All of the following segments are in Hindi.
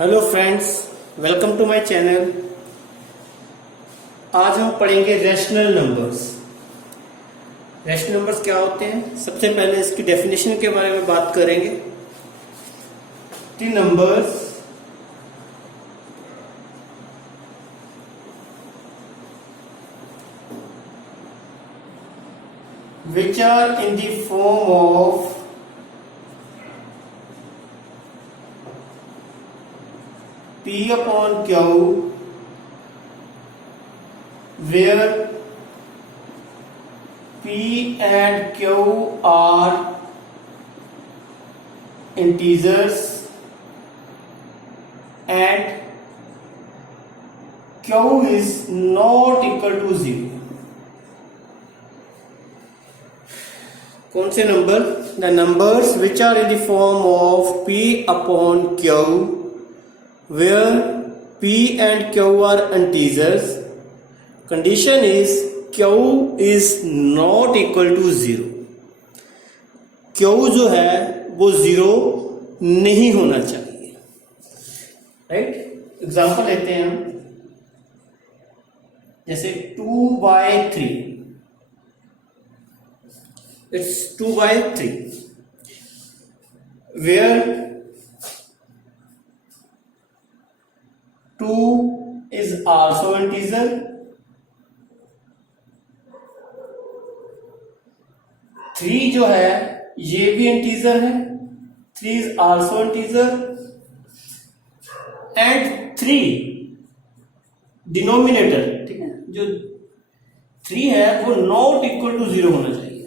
Hello friends, welcome to my channel. आज हम पढ़ेंगे रैशनल नंबर्स। रैशनल नंबर्स क्या होते हैं, सबसे पहले इसकी डेफिनेशन के बारे में बात करेंगे। The numbers which are in the form of P upon Q, where P and Q are integers and Q is not equal to 0. कौन से number? The numbers which are in the form of P upon Q where P and Q are integers. Condition is Q is not equal to 0. Q जो है वो 0 नहीं होना चाहिए। राइट, एग्जाम्पल लेते हैं हम, जैसे 2/3, it's 2/3 where 2 is also integer, 3 जो है ये भी इंटीजर है, 3 is also integer and 3 denominator, ठीक है, जो 3 है वो नॉट इक्वल टू 0 होना चाहिए।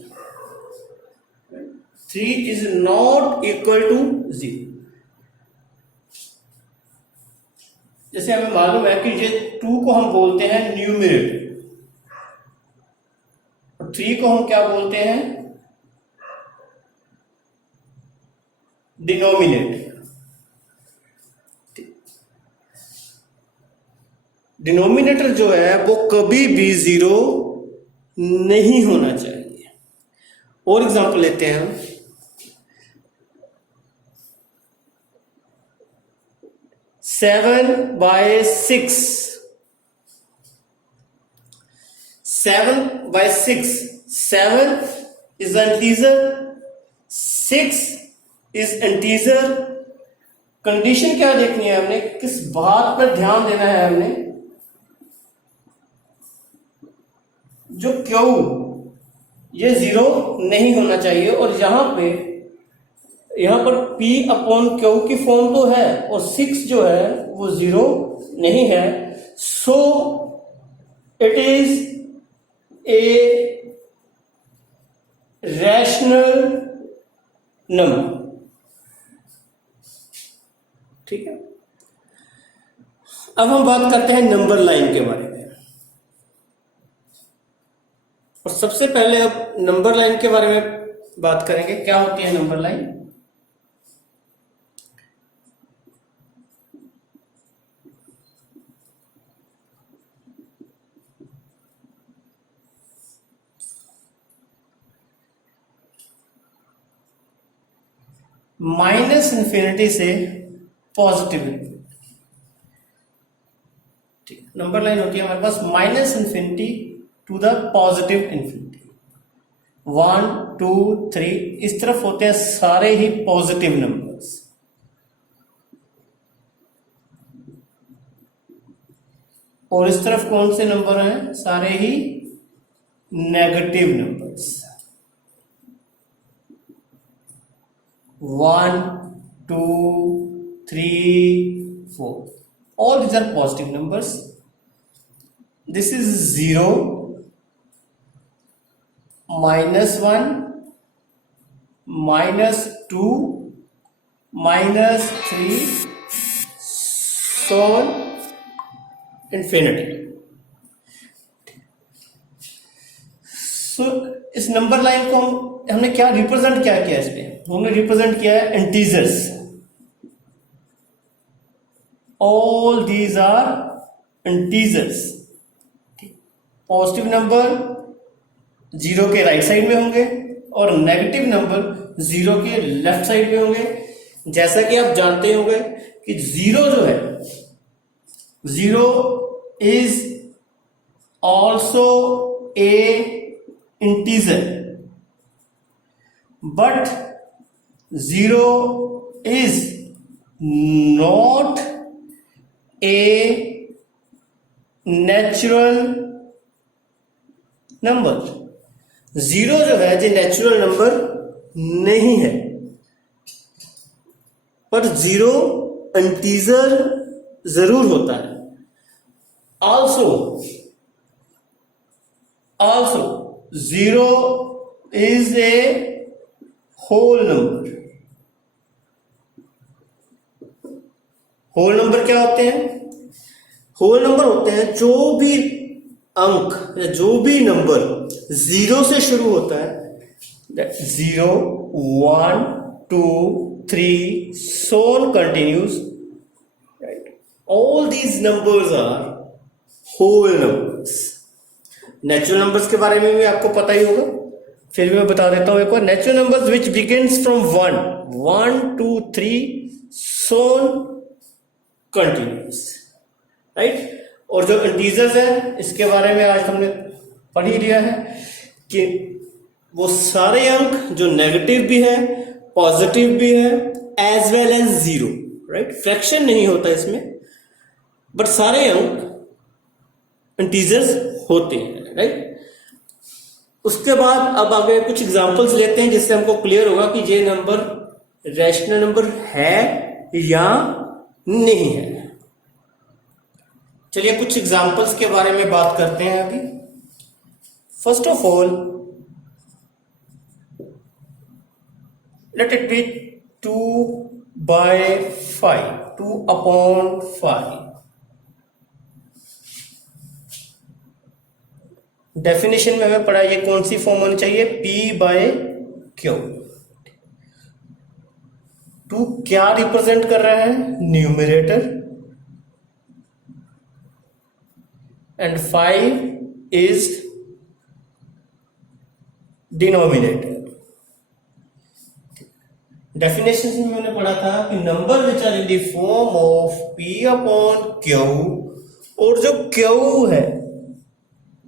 3 is not equal to 0। जैसे हमें मालूम है कि ये 2 को हम बोलते हैं न्यूमरेटर और 3 को हम क्या बोलते हैं? डिनोमिनेटर। डिनोमिनेटर जो है वो कभी भी 0 नहीं होना चाहिए। और एग्जांपल लेते हैं हम, 7/6, 7/6, 7 is an integer, 6 is integer। Condition क्या देखनी है हमने, किस बात पर ध्यान देना है हमने? जो Q ये 0 नहीं होना चाहिए और यहां पर P अपॉन Q की फॉर्म तो है और 6 जो है वो 0 नहीं है। So it is a rational number. ठीक है, अब हम बात करते हैं नंबर लाइन के बारे में। और सबसे पहले अब नंबर लाइन के बारे में बात करेंगे। क्या होती है नंबर लाइन? माइनस इंफिनिटी से पॉजिटिव इंफिनिटी। ठीक, नंबर लाइन होती है हमारे पास minus infinity to the positive infinity. 1 2 3 इस तरफ होते हैं सारे ही पॉजिटिव नंबर्स, और इस तरफ कौन से नंबर हैं? सारे ही negative numbers. 1 2 3 4 all these are positive numbers. This is 0, -1, -2, -3, so on infinity। सो इस नंबर लाइन को हमने क्या रिप्रेजेंट क्या किया? इसमें हमने रिप्रेजेंट किया है integers. All these are integers. Positive number 0 के राइट साइड में होंगे और नेगेटिव नंबर 0 के लेफ्ट साइड में होंगे। जैसा कि आप जानते होंगे कि जीरो जो है, zero is also a integer, but zero is not a natural number. Zero जो है ये नेचुरल नंबर नहीं है, पर जीरो इंटीजर जरूर होता है। Also zero is a whole number. Whole number क्या होते हैं? होल नंबर होते हैं जो भी अंक या जो भी नंबर जीरो से शुरू होता है, 0, 1, 2, 3, so on continues, right? All these numbers are whole numbers. Natural numbers के बारे में भी आपको पता ही होगा, फिर भी मैं बता देता हूं एक बार। Natural numbers which begins from 1, 1, 2, 3, so on continues, right? और जो इंटीजर्स है इसके बारे में आज हमने पढ़ ही लिया है कि वो सारे अंक जो नेगेटिव भी है, पॉजिटिव भी है, as well as zero, right? Fraction नहीं होता इसमें, बट सारे अंक इंटीजर्स होते हैं, राइट? उसके बाद अब आगे कुछ एग्जांपल्स लेते हैं जिससे हमको क्लियर होगा कि ये नंबर रैशनल नंबर है या नहीं है। चलिए कुछ एग्जांपल्स के बारे में बात करते हैं अभी। First of all, let it be 2/5, 2/5। Definition में हमें पढ़ा ये कौन सी फॉर्म होनी चाहिए? P/Q। 2 क्या रिप्रेजेंट कर रहा है? Numerator, and 5 is denominator. Definition में मैंने पढ़ा था कि number which are in the form of P/Q, और जो Q है,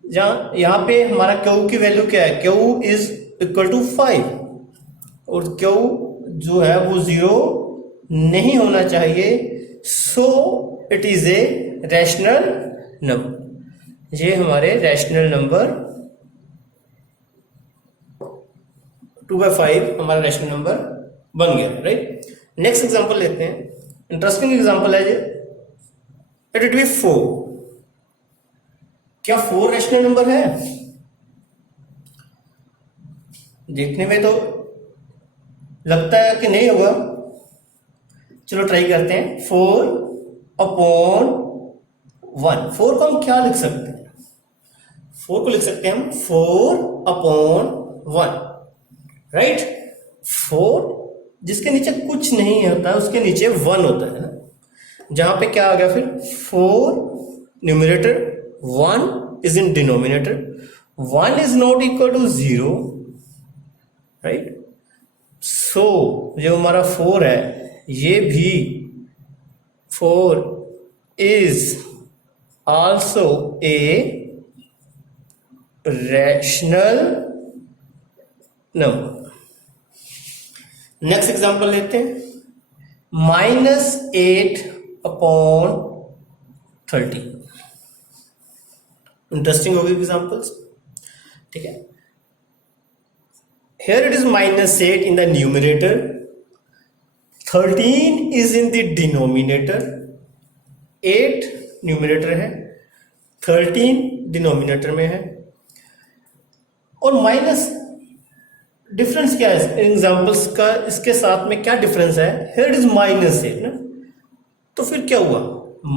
जहां यहां पे हमारा Q की वैल्यू क्या है? Q इज इक्वल टू 5, और Q जो है वो 0 नहीं होना चाहिए, so it is a rational number. ये हमारे रैशनल नंबर 2/5 हमारा रैशनल नंबर बन गया, राइट? नेक्स्ट एग्जांपल लेते हैं। इंटरेस्टिंग एग्जांपल है ये। Let it be 4। क्या 4 रैशनल नंबर है? देखने में तो लगता है कि नहीं होगा। चलो ट्राई करते हैं। 4/1। 4 को हम क्या लिख सकते हैं? 4 को लिख सकते हैं हम 4/1, राइट? 4 जिसके नीचे कुछ नहीं होता उसके नीचे 1 होता है ना, जहां पे क्या आ गया फिर? 4 numerator, 1 is in denominator, 1 is not equal to 0, right? So जो हमारा 4 है, ये भी 4 is also a rational number. Next example लेते हैं। -8/30। इंटरेस्टिंग होगी एग्जांपल्स, ठीक है? Here it is -8 in the numerator, 13 is in the denominator, 8 numerator है, 13 डिनोमिनेटर में है। और माइनस डिफरेंस क्या है एग्जांपल्स का? इसके साथ में क्या डिफरेंस है? Here it is -8 ना, तो फिर क्या हुआ?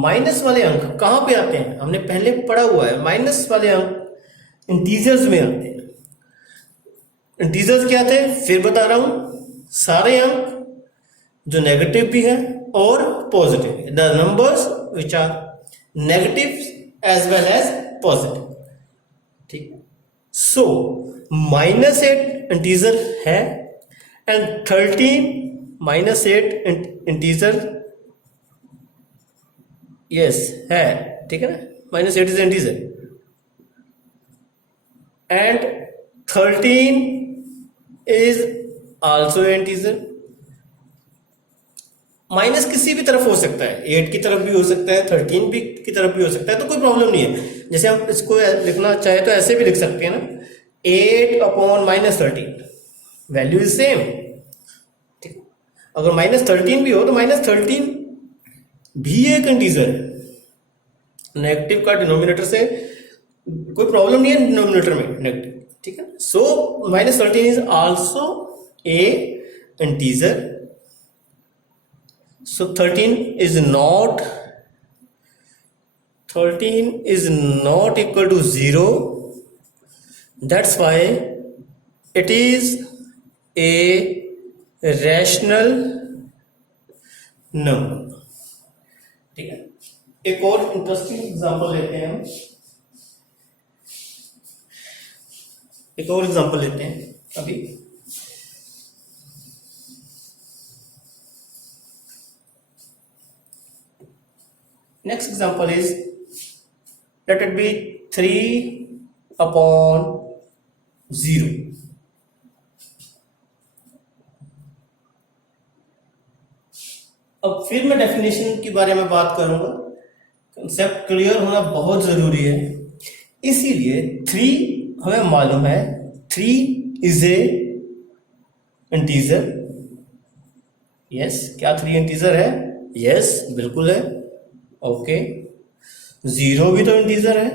माइनस वाले अंक कहां पे आते हैं? हमने पहले पढ़ा हुआ है, माइनस वाले अंक इंटीजर्स में आते हैं। इंटीजर्स क्या थे? फिर बता रहा हूं, सारे अंक जो नेगेटिव भी है और पॉजिटिव है, the numbers which are negative as well as positive, ठीक? सो -8 इंटीजर है एंड 13 -8 इंटीजर यस है, ठीक है ना, -8 is integer and 13 is also integer. Minus किसी भी तरफ हो सकता है, 8 की तरफ भी हो सकता है, 13 भी की तरफ भी हो सकता है, तो कोई प्रॉब्लम नहीं है। जैसे हम इसको लिखना चाहे तो ऐसे भी लिख सकते हैं ना, 8 अपॉन -13 वैल्यू इज सेम। ठीक, अगर -13 भी हो तो -13 भी एक इंटीजर है, नेगेटिव का डिनोमिनेटर से कोई प्रॉब्लम नहीं है, डिनोमिनेटर में नेगेटिव, ठीक है। सो -13 is also a integer. So 13 is not equal to 0. That's why it is a rational number. ठीक है, एक और इंटरेस्टिंग एग्जांपल लेते हैं हम, एक और एग्जांपल लेते हैं अभी। Next example is, let it be 3/0. अब फिर मैं डेफिनेशन के बारे में बात करूंगा, कंसेप्ट क्लियर होना बहुत जरूरी है। इसीलिए 3 हमें मालूम है, 3 इज ए इंटीजर। यस, क्या 3 इंटीजर है? यस, बिल्कुल है। ओके, 0 भी तो इंटीजर है।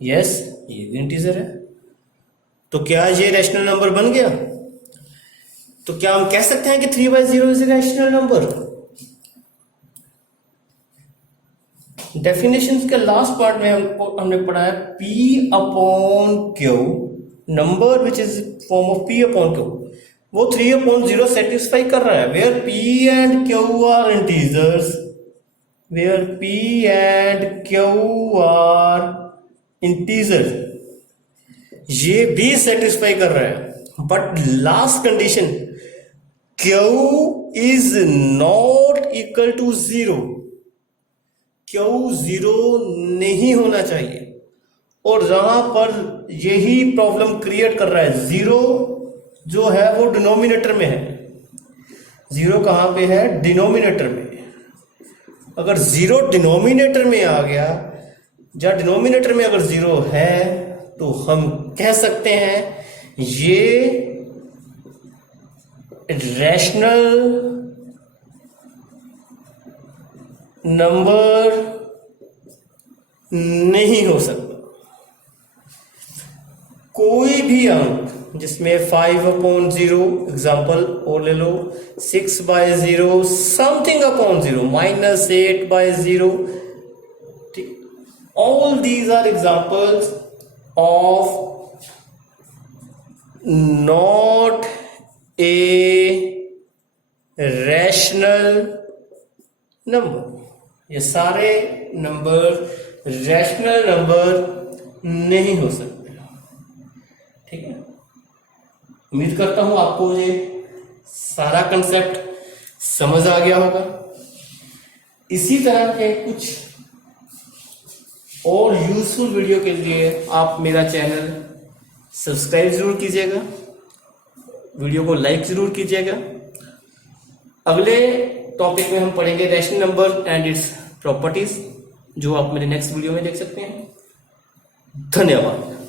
यस, ये भी इंटीजर है। तो क्या ये रैशनल नंबर बन गया? तो क्या हम कह सकते हैं कि 3/0 is a rational number? Definition के लास्ट पार्ट में हमने पढ़ा है P upon Q, number which is form of P upon Q, वो 3/0 सेटिस्फाई कर रहा है। Where P and Q are integers, where P and Q are integers, ये भी सेटिस्फाई कर रहा है। But last condition, Q is not equal to 0, Q 0 नहीं होना चाहिए। और जहां पर यही प्रॉब्लम क्रिएट कर रहा है, 0 जो है वो डिनोमिनेटर में है। 0 कहां पे है? डिनोमिनेटर में। अगर 0 डिनोमिनेटर में आ गया, या डिनोमिनेटर में अगर 0 है, तो हम कह सकते हैं ये रैशनल नंबर नहीं हो सकता। कोई भी अंक जिसमें 5/0 एग्जाम्पल और ले लो, 6/0, समथिंग अपॉन 0, -8/0, ठीक, all these are examples of not a rational number. ये सारे नंबर रैशनल नंबर नहीं हो सकते, ठीक है। उम्मीद करता हूं आपको ये सारा कंसेप्ट समझ आ गया होगा। इसी तरह के कुछ और यूजफुल वीडियो के लिए आप मेरा चैनल सब्सक्राइब जरूर कीजिएगा, वीडियो को लाइक जरूर कीजिएगा। अगले टॉपिक में हम पढ़ेंगे rational number and its properties, जो आप मेरे नेक्स्ट वीडियो में देख सकते हैं। धन्यवाद।